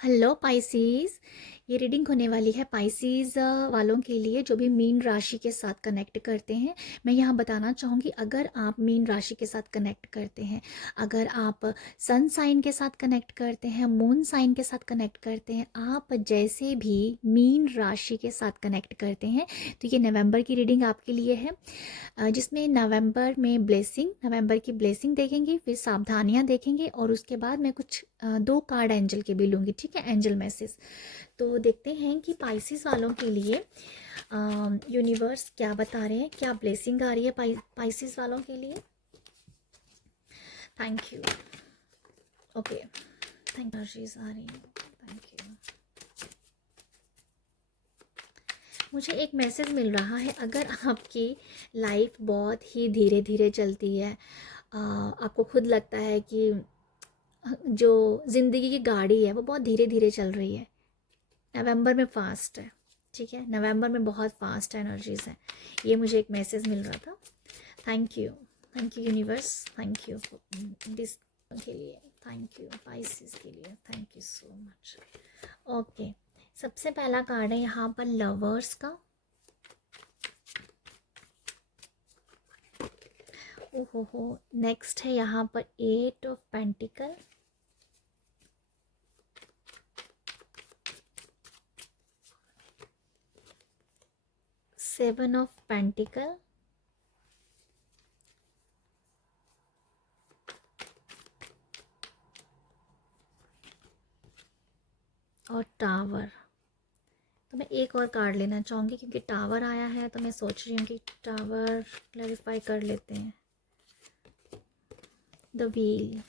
Hello Pisces. ये reading होने वाली है पाइसीज वालों के लिए जो भी मीन राशि के साथ कनेक्ट करते हैं। मैं यहाँ बताना चाहूँगी, अगर आप मीन राशि के साथ कनेक्ट करते हैं, अगर आप सन साइन के साथ कनेक्ट करते हैं, मून साइन के साथ कनेक्ट करते हैं, आप जैसे भी मीन राशि के साथ कनेक्ट करते हैं, तो ये नवंबर की रीडिंग आपके लिए है, जिसमें नवंबर की ब्लेसिंग देखेंगे, फिर सावधानियां देखेंगे और उसके बाद मैं कुछ 2 कार्ड एंजल के भी लूँगी। ठीक है, एंजल मैसेज। तो देखते हैं कि पाइसिस वालों के लिए यूनिवर्स क्या बता रहे हैं, क्या ब्लेसिंग आ रही है पाइसिस वालों के लिए। Thank you. Okay, thank energies आ रही है। Thank you. मुझे एक मैसेज मिल रहा है, अगर आपकी लाइफ बहुत ही धीरे धीरे चलती है, आपको खुद लगता है कि जो ज़िंदगी की गाड़ी है वो बहुत धीरे धीरे चल रही है, नवंबर में फास्ट है। ठीक है, नवंबर में बहुत फास्ट एनर्जीज हैं। ये मुझे एक मैसेज मिल रहा था। Thank you universe, thank you this के लिए, थैंक यू पाइसिस के लिए, thank you so much. Okay, सबसे पहला कार्ड है यहाँ पर लवर्स का। ओहो, नेक्स्ट है यहाँ पर 8 of pentacle, seven of pentacle और टावर। तो मैं एक और कार्ड लेना चाहूँगी क्योंकि टावर आया है, तो मैं सोच रही हूँ कि टावर क्लैरिफाई कर लेते हैं। The wheel.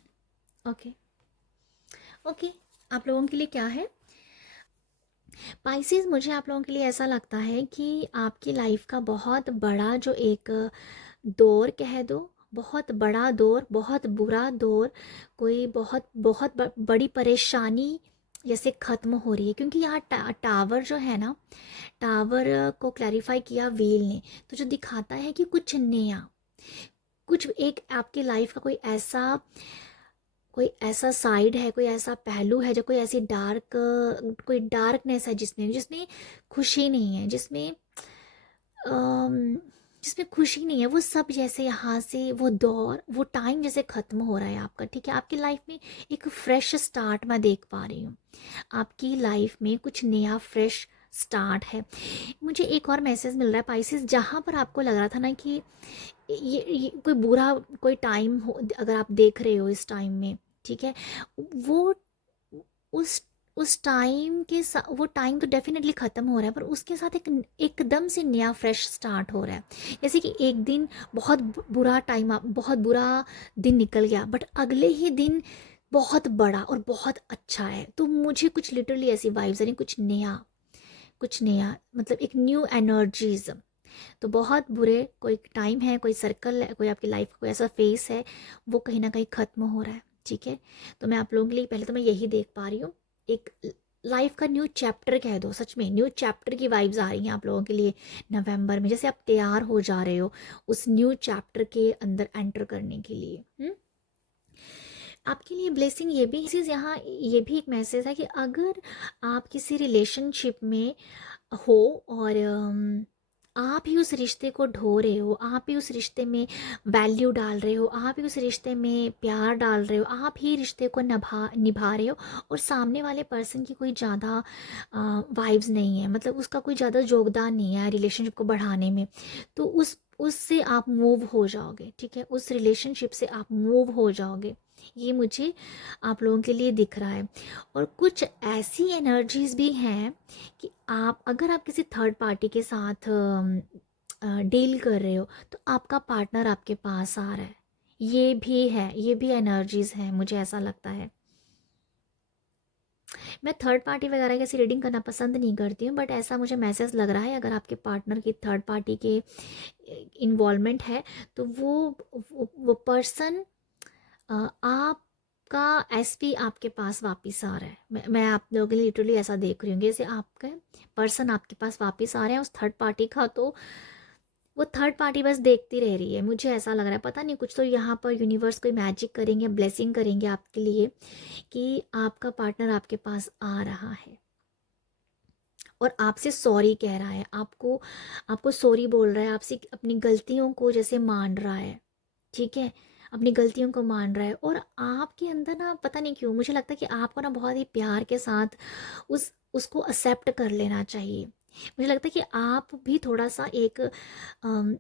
ओके, आप लोगों के लिए क्या है पाइसेस? मुझे आप लोगों के लिए ऐसा लगता है कि आपकी लाइफ का बहुत बड़ा जो एक दौर कह दो, बहुत बड़ा दौर, बहुत बुरा दौर, कोई बहुत बहुत बड़ी परेशानी जैसे ख़त्म हो रही है, क्योंकि यहाँ टावर जो है ना, टावर को क्लैरिफाई किया व्हील ने, तो जो दिखाता है कि कुछ नया, कुछ एक आपकी लाइफ का कोई ऐसा साइड है, कोई ऐसा पहलू है, जो कोई डार्कनेस है जिसमें जिसमें खुशी नहीं है, अम, जिसमें खुशी नहीं है, वो सब जैसे यहाँ से वो दौर, वो टाइम जैसे ख़त्म हो रहा है आपका। ठीक है, आपकी लाइफ में एक फ्रेश स्टार्ट मैं देख पा रही हूँ। आपकी लाइफ में कुछ नया फ्रेश स्टार्ट है। मुझे एक और मैसेज मिल रहा है पाइसेस, जहाँ पर आपको लग रहा था ना कि ये कोई बुरा कोई टाइम हो, अगर आप देख रहे हो इस टाइम में, ठीक है, वो उस उस टाइम वो टाइम तो डेफिनेटली ख़त्म हो रहा है, पर उसके साथ एकदम से नया फ्रेश स्टार्ट हो रहा है। जैसे कि एक दिन बहुत बुरा दिन निकल गया, बट अगले ही दिन बहुत बड़ा और बहुत अच्छा है। तो मुझे कुछ लिटरली ऐसी वाइब्स आ रही, कुछ नया मतलब एक न्यू एनर्जीज। तो बहुत बुरे कोई टाइम है, कोई सर्कल है, कोई आपकी लाइफ का कोई ऐसा फेस है, वो कहीं ना कहीं ख़त्म हो रहा है। ठीक है, तो मैं आप लोगों के लिए पहले तो मैं यही देख पा रही हूँ, एक लाइफ का न्यू चैप्टर कह दो, सच में न्यू चैप्टर की वाइब्स आ रही हैं आप लोगों के लिए नवंबर में, जैसे आप तैयार हो जा रहे हो उस न्यू चैप्टर के अंदर एंटर करने के लिए। आपके लिए ब्लेसिंग ये भी चीज़, यहाँ ये भी एक मैसेज है कि अगर आप किसी रिलेशनशिप में हो और आप ही उस रिश्ते को ढो रहे हो, आप ही उस रिश्ते में वैल्यू डाल रहे हो, आप ही उस रिश्ते में प्यार डाल रहे हो, आप ही रिश्ते को निभा रहे हो, और सामने वाले पर्सन की कोई ज़्यादा वाइब्स नहीं है, मतलब उसका कोई ज़्यादा योगदान नहीं है रिलेशनशिप को बढ़ाने में, तो उससे आप मूव हो जाओगे। ठीक है, उस रिलेशनशिप से आप मूव हो जाओगे, ये मुझे आप लोगों के लिए दिख रहा है। और कुछ ऐसी एनर्जीज भी हैं कि अगर आप किसी थर्ड पार्टी के साथ डील कर रहे हो, तो आपका पार्टनर आपके पास आ रहा है, ये भी है, ये भी एनर्जीज हैं, मुझे ऐसा लगता है। मैं थर्ड पार्टी वगैरह की ऐसी रीडिंग करना पसंद नहीं करती हूँ, बट ऐसा मुझे मैसेज लग रहा है, अगर आपके पार्टनर की थर्ड पार्टी के इन्वॉल्वमेंट है, तो वो पर्सन आपका एसपी आपके पास वापस आ रहा है। मैं आप लोगों के लिए लिटरली ऐसा देख रही हूँ, जैसे आपका पर्सन आपके पास वापस आ रहा है उस थर्ड पार्टी का, तो वो थर्ड पार्टी बस देखती रह रही है, मुझे ऐसा लग रहा है। पता नहीं, कुछ तो यहाँ पर यूनिवर्स कोई मैजिक करेंगे, ब्लेसिंग करेंगे आपके लिए कि आपका पार्टनर आपके पास आ रहा है और आपसे सॉरी कह रहा है, आपको आपको सॉरी बोल रहा है, आपसे अपनी गलतियों को जैसे मान रहा है, ठीक है, अपनी गलतियों को मान रहा है। और आपके अंदर ना पता नहीं क्यों मुझे लगता है कि आपको ना बहुत ही प्यार के साथ उसको एक्सेप्ट कर लेना चाहिए। मुझे लगता है कि आप भी थोड़ा सा एक अम,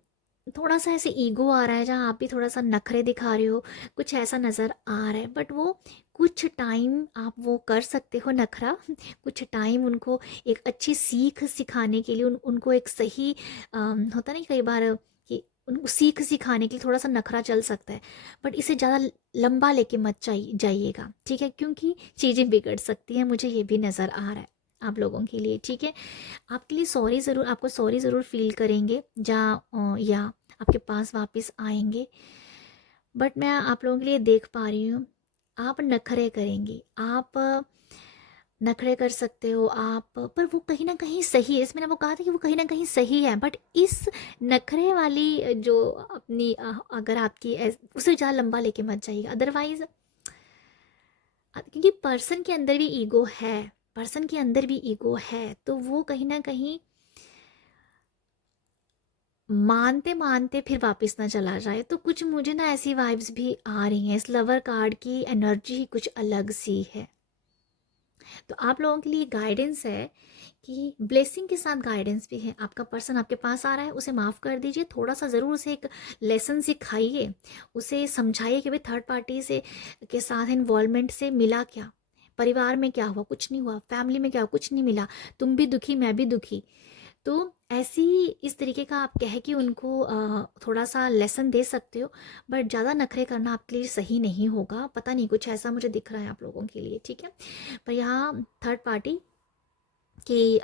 थोड़ा सा ऐसे ईगो आ रहा है जहाँ आप भी थोड़ा सा नखरे दिखा रहे हो, कुछ ऐसा नज़र आ रहा है। बट वो कुछ टाइम आप वो कर सकते हो नखरा कुछ टाइम उनको एक अच्छी सीख सिखाने के लिए, उनको एक सही होता नहीं कई बार कि उनको सीख सिखाने के लिए थोड़ा सा नखरा चल सकता है। बट इसे ज़्यादा लंबा लेके मत जाइएगा, ठीक है, क्योंकि चीज़ें बिगड़ सकती हैं, मुझे ये भी नज़र आ रहा है आप लोगों के लिए, ठीक है। आपके लिए सॉरी ज़रूर, आपको सॉरी ज़रूर फील करेंगे या आपके पास वापस आएंगे। बट मैं आप लोगों के लिए देख पा रही हूँ, आप नखरे करेंगी, आप नखरे कर सकते हो आप, पर वो कहीं ना कहीं सही है। इसमें ना वो कहा था कि वो कहीं ना कहीं सही है, बट इस नखरे वाली जो अपनी अगर आपकी उसे ज़्यादा लंबा लेके मत जाइएगा, अदरवाइज क्योंकि पर्सन के अंदर भी ईगो है, पर्सन के अंदर भी ईगो है, तो वो कहीं ना कहीं मानते मानते फिर वापस ना चला जाए। तो कुछ मुझे ना ऐसी वाइब्स भी आ रही हैं, इस लवर कार्ड की एनर्जी ही कुछ अलग सी है। तो आप लोगों के लिए गाइडेंस है कि ब्लेसिंग के साथ गाइडेंस भी है। आपका पर्सन आपके पास आ रहा है, उसे माफ़ कर दीजिए, थोड़ा सा ज़रूर उसे एक लेसन सिखाइए, उसे समझाइए कि भाई थर्ड पार्टी से के साथ इन्वॉल्वमेंट से मिला क्या, परिवार में क्या हुआ, कुछ नहीं हुआ, फैमिली में क्या हुआ, कुछ नहीं मिला, तुम भी दुखी मैं भी दुखी। तो ऐसी इस तरीके का आप कह के उनको थोड़ा सा लेसन दे सकते हो। बट ज़्यादा नखरे करना आपके लिए सही नहीं होगा, पता नहीं कुछ ऐसा मुझे दिख रहा है आप लोगों के लिए, ठीक है। पर यहाँ थर्ड पार्टी कि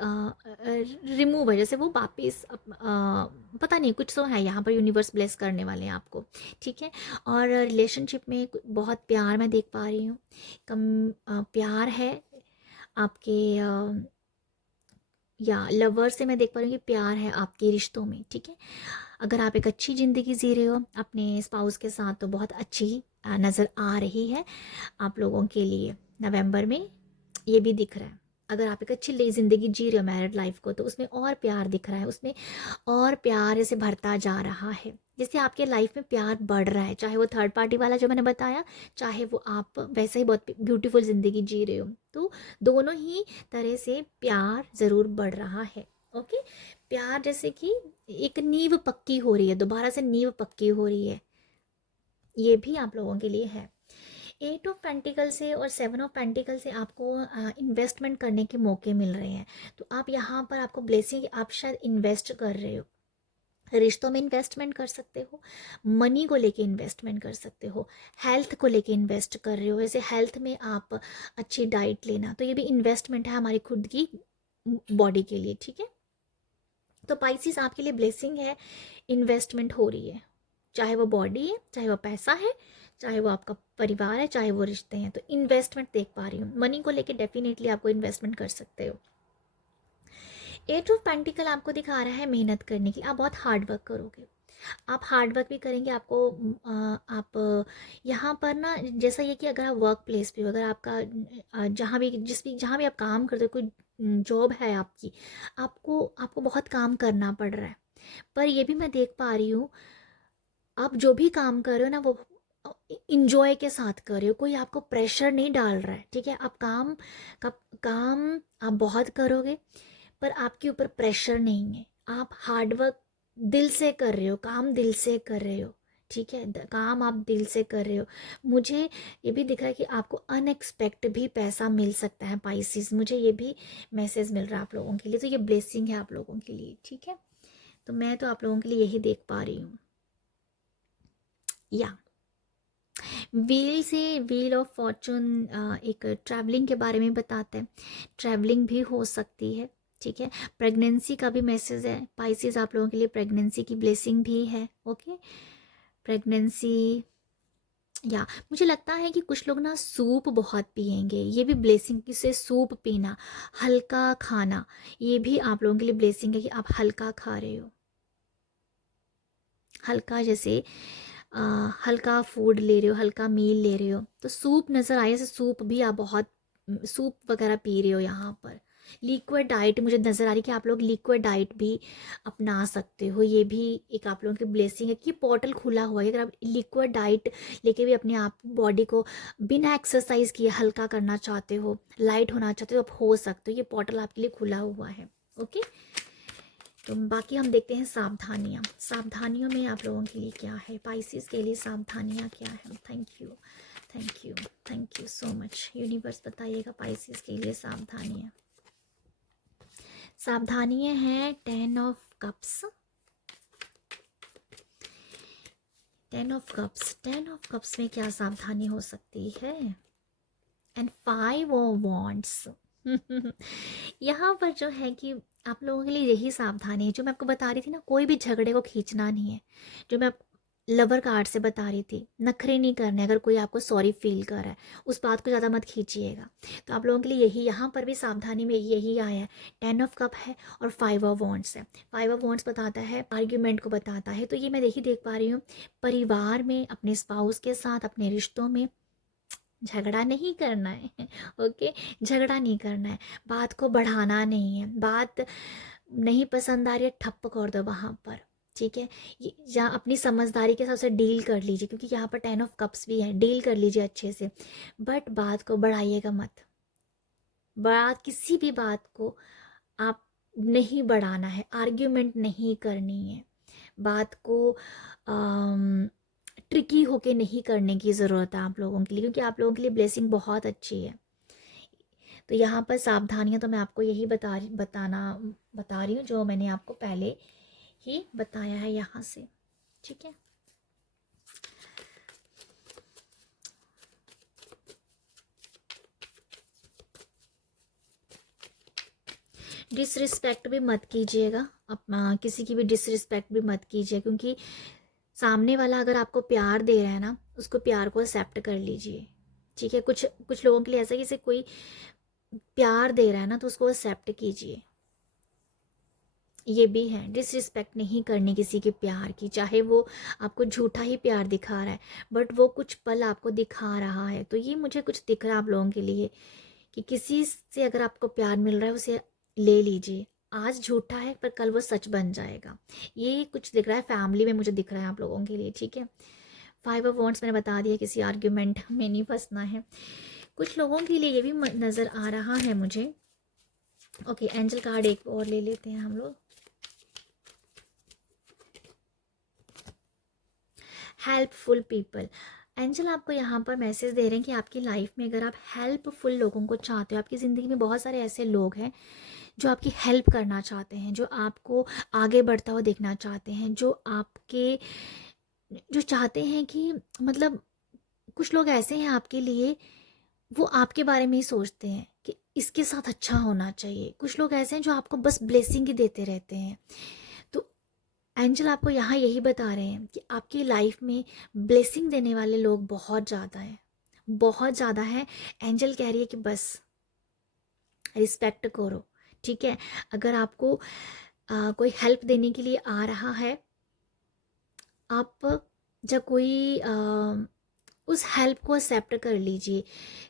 रिमूव है, जैसे वो वापिस पता नहीं कुछ तो है यहाँ पर, यूनिवर्स ब्लेस करने वाले हैं आपको, ठीक है। और रिलेशनशिप में बहुत प्यार मैं देख पा रही हूँ, कम प्यार है आपके या लवर से मैं देख पा रही हूँ कि प्यार है आपके रिश्तों में, ठीक है। अगर आप एक अच्छी ज़िंदगी जी रहे हो अपने स्पाउस के साथ तो बहुत अच्छी नज़र आ रही है आप लोगों के लिए नवंबर में, ये भी दिख रहा है। अगर आप एक अच्छी ज़िंदगी जी रहे हो मैरिड लाइफ को, तो उसमें और प्यार दिख रहा है, उसमें और प्यार से भरता जा रहा है, जैसे आपके लाइफ में प्यार बढ़ रहा है, चाहे वो थर्ड पार्टी वाला जो मैंने बताया, चाहे वो आप वैसे ही बहुत ब्यूटीफुल ज़िंदगी जी रहे हो। तो दोनों ही तरह से प्यार ज़रूर बढ़ रहा है, ओके। प्यार जैसे कि एक नींव पक्की हो रही है, दोबारा से नींव पक्की हो रही है, ये भी आप लोगों के लिए है। एट ऑफ पेंटिकल से और सेवन ऑफ पेंटिकल से आपको इन्वेस्टमेंट करने के मौके मिल रहे हैं। तो आप यहाँ पर आपको ब्लेसिंग, आप शायद इन्वेस्ट कर रहे हो, रिश्तों में इन्वेस्टमेंट कर सकते हो, मनी को लेके इन्वेस्टमेंट कर सकते हो, हेल्थ को लेके इन्वेस्ट कर रहे हो, जैसे हेल्थ में आप अच्छी डाइट लेना, तो ये भी इन्वेस्टमेंट है हमारी खुद की बॉडी के लिए, ठीक है। तो पाइसिस आपके लिए ब्लेसिंग है, इन्वेस्टमेंट हो रही है, चाहे वो बॉडी है, चाहे वो पैसा है, चाहे वो आपका परिवार है, चाहे वो रिश्ते हैं, तो इन्वेस्टमेंट देख पा रही हूँ। मनी को लेके डेफिनेटली आपको इन्वेस्टमेंट कर सकते हो। एट ऑफ पेंटिकल आपको दिखा रहा है मेहनत करने की, आप बहुत हार्ड वर्क करोगे, आप हार्ड वर्क भी करेंगे। आपको आप यहाँ पर ना जैसा ये कि अगर आप वर्क प्लेस पे हो, अगर आपका जहाँ भी आप काम करते हो, कोई जॉब है आपकी, आपको आपको बहुत काम करना पड़ रहा है। पर ये भी मैं देख पा रही हूँ, आप जो भी काम कर रहे हो ना वो इंजॉय के साथ कर रहे हो, कोई आपको प्रेशर नहीं डाल रहा है, ठीक है। आप का काम आप बहुत करोगे, पर आपके ऊपर प्रेशर नहीं है, आप हार्ड वर्क दिल से कर रहे हो, काम दिल से कर रहे हो, ठीक है, काम आप दिल से कर रहे हो। मुझे ये भी दिख रहा है कि आपको अनएक्सपेक्ट भी पैसा मिल सकता है पाइसिस, मुझे ये भी मैसेज मिल रहा है आप लोगों के लिए, तो ये ब्लेसिंग है आप लोगों के लिए, ठीक है। तो मैं तो आप लोगों के लिए यही देख पा रही हूँ। या व्हील से व्हील ऑफ फॉर्चून एक ट्रैवलिंग के बारे में बताता है, ट्रैवलिंग भी हो सकती है, ठीक है। प्रेगनेंसी का भी मैसेज है पाइसिस आप लोगों के लिए, प्रेगनेंसी की ब्लेसिंग भी है, ओके। प्रेगनेंसी या मुझे लगता है कि कुछ लोग ना सूप बहुत पिएंगे, ये भी ब्लेसिंग की से सूप पीना, हल्का खाना, ये भी आप लोगों के लिए ब्लेसिंग है कि आप हल्का खा रहे हो। हल्का जैसे हल्का फूड ले रहे हो, हल्का मील ले रहे हो, तो सूप नज़र आए, जैसे सूप भी आप बहुत सूप वगैरह पी रहे हो यहाँ पर। लिक्विड डाइट मुझे नज़र आ रही कि आप लोग लिक्विड डाइट भी अपना सकते हो, ये भी एक आप लोगों की ब्लेसिंग है कि पोर्टल खुला हुआ है। अगर आप लिक्विड डाइट लेके भी अपने आप बॉडी को बिना एक्सरसाइज किए हल्का करना चाहते हो, लाइट होना चाहते हो, आप हो सकते हो, ये पोर्टल आपके लिए खुला हुआ है। ओके, तो बाकी हम देखते हैं सावधानियाँ। सावधानियों में आप लोगों के लिए क्या है, पाइसेस के लिए सावधानियाँ क्या है। Thank you, thank you, thank you so much. Universe बताइएगा पाइसेस के लिए सावधानियाँ। सावधानियाँ हैं 10 of cups, 10 of cups, 10 of cups में क्या सावधानी हो सकती है। एंड 5 ऑफ वॉन्ड्स यहाँ पर जो है कि आप लोगों के लिए यही सावधानी है जो मैं आपको बता रही थी ना, कोई भी झगड़े को खींचना नहीं है। जो मैं लवर कार्ड से बता रही थी, नखरे नहीं करने। अगर कोई आपको सॉरी फील कर रहा है उस बात को ज़्यादा मत खींचिएगा। तो आप लोगों के लिए यही, यहाँ पर भी सावधानी में यही आया है। 10 ऑफ कप है और 5 ऑफ वॉन्ड्स है। 5 ऑफ वॉन्ड्स बताता है आर्ग्यूमेंट को बताता है, तो ये मैं देख पा रही हूँ परिवार में, अपने स्पाउस के साथ, अपने रिश्तों में झगड़ा नहीं करना है। ओके, झगड़ा नहीं करना है, बात को बढ़ाना नहीं है, बात नहीं पसंद आ रही है ठप्प कर दो वहाँ पर। ठीक है, जहाँ अपनी समझदारी के हिसाब से डील कर लीजिए, क्योंकि यहाँ पर 10 ऑफ कप्स भी है, डील कर लीजिए अच्छे से, बट बात को बढ़ाइएगा मत। बात, किसी भी बात को आप नहीं बढ़ाना है, आर्ग्यूमेंट नहीं करनी है, बात को ट्रिकी होके नहीं करने की ज़रूरत है आप लोगों के लिए, क्योंकि आप लोगों के लिए ब्लेसिंग बहुत अच्छी है। तो यहाँ पर सावधानियाँ तो मैं आपको यही बता रही हूँ जो मैंने आपको पहले ही बताया है यहाँ से। ठीक है, डिसरिस्पेक्ट भी मत कीजिएगा, अपना किसी की भी डिसरिस्पेक्ट भी मत कीजिए, क्योंकि सामने वाला अगर आपको प्यार दे रहा है ना, उसको प्यार को एक्सेप्ट कर लीजिए। ठीक है, कुछ कुछ लोगों के लिए ऐसा है, जैसे कोई प्यार दे रहा है ना तो उसको एक्सेप्ट कीजिए। ये भी है, डिसरिस्पेक्ट नहीं करनी किसी के प्यार की, चाहे वो आपको झूठा ही प्यार दिखा रहा है, बट वो कुछ पल आपको दिखा रहा है। तो ये मुझे कुछ दिख रहा है आप लोगों के लिए कि किसी से अगर आपको प्यार मिल रहा है उसे ले लीजिए। आज झूठा है पर कल वो सच बन जाएगा, ये कुछ दिख रहा है फैमिली में, मुझे दिख रहा है आप लोगों के लिए। ठीक है, 5 ऑफ वॉन्ड्स मैंने बता दिया, किसी आर्ग्यूमेंट में नहीं फंसना है। कुछ लोगों के लिए ये भी नज़र आ रहा है मुझे। ओके, एंजल कार्ड एक और ले लेते हैं हम लोग। हेल्पफुल पीपल, एंजल आपको यहाँ पर मैसेज दे रहे हैं कि आपकी लाइफ में अगर आप हेल्पफुल लोगों को चाहते हो, आपकी ज़िंदगी में बहुत सारे ऐसे लोग हैं जो आपकी हेल्प करना चाहते हैं, जो आपको आगे बढ़ता हुआ देखना चाहते हैं, जो चाहते हैं कि मतलब कुछ लोग ऐसे हैं आपके लिए, वो आपके बारे में ही सोचते हैं कि इसके साथ अच्छा होना चाहिए। कुछ लोग ऐसे हैं जो आपको बस ब्लेसिंग ही देते रहते हैं। तो एंजल आपको यहाँ यही बता रहे हैं कि आपकी लाइफ में ब्लेसिंग देने वाले लोग बहुत ज़्यादा हैं, बहुत ज़्यादा हैं। एंजल कह रही है कि बस रिस्पेक्ट करो। ठीक है, अगर आपको कोई हेल्प देने के लिए आ रहा है, आप जब कोई उस हेल्प को एक्सेप्ट कर लीजिए।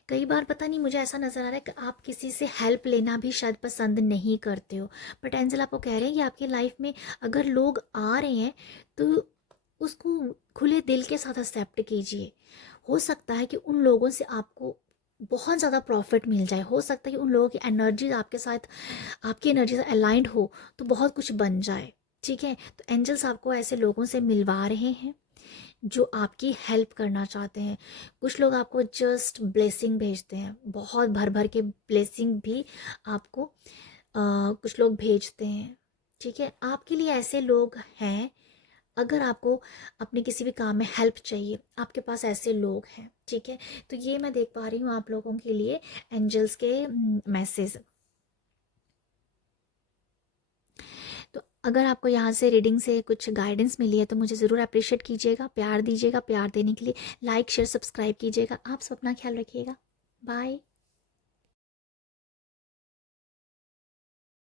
कई बार पता नहीं मुझे ऐसा नज़र आ रहा है कि आप किसी से हेल्प लेना भी शायद पसंद नहीं करते हो, बट एंजल आपको कह रहे हैं कि आपकी लाइफ में अगर लोग आ रहे हैं तो उसको खुले दिल के साथ एक्सेप्ट कीजिए। हो सकता है कि उन लोगों से आपको बहुत ज़्यादा प्रॉफिट मिल जाए, हो सकता है कि उन लोगों की एनर्जी आपके साथ, आपकी एनर्जी से अलाइंड हो तो बहुत कुछ बन जाए। ठीक है, तो एंजल्स आपको ऐसे लोगों से मिलवा रहे हैं जो आपकी हेल्प करना चाहते हैं। कुछ लोग आपको जस्ट ब्लेसिंग भेजते हैं, बहुत भर भर के ब्लेसिंग भी आपको कुछ लोग भेजते हैं। ठीक है, आपके लिए ऐसे लोग हैं, अगर आपको अपने किसी भी काम में हेल्प चाहिए, आपके पास ऐसे लोग हैं। ठीक है, तो ये मैं देख पा रही हूँ आप लोगों के लिए एंजल्स के मैसेज। तो अगर आपको यहाँ से रीडिंग से कुछ गाइडेंस मिली है तो मुझे ज़रूर अप्रिशिएट कीजिएगा, प्यार दीजिएगा। प्यार देने के लिए लाइक शेयर सब्सक्राइब कीजिएगा। आप सब अपना ख्याल रखिएगा। बाय।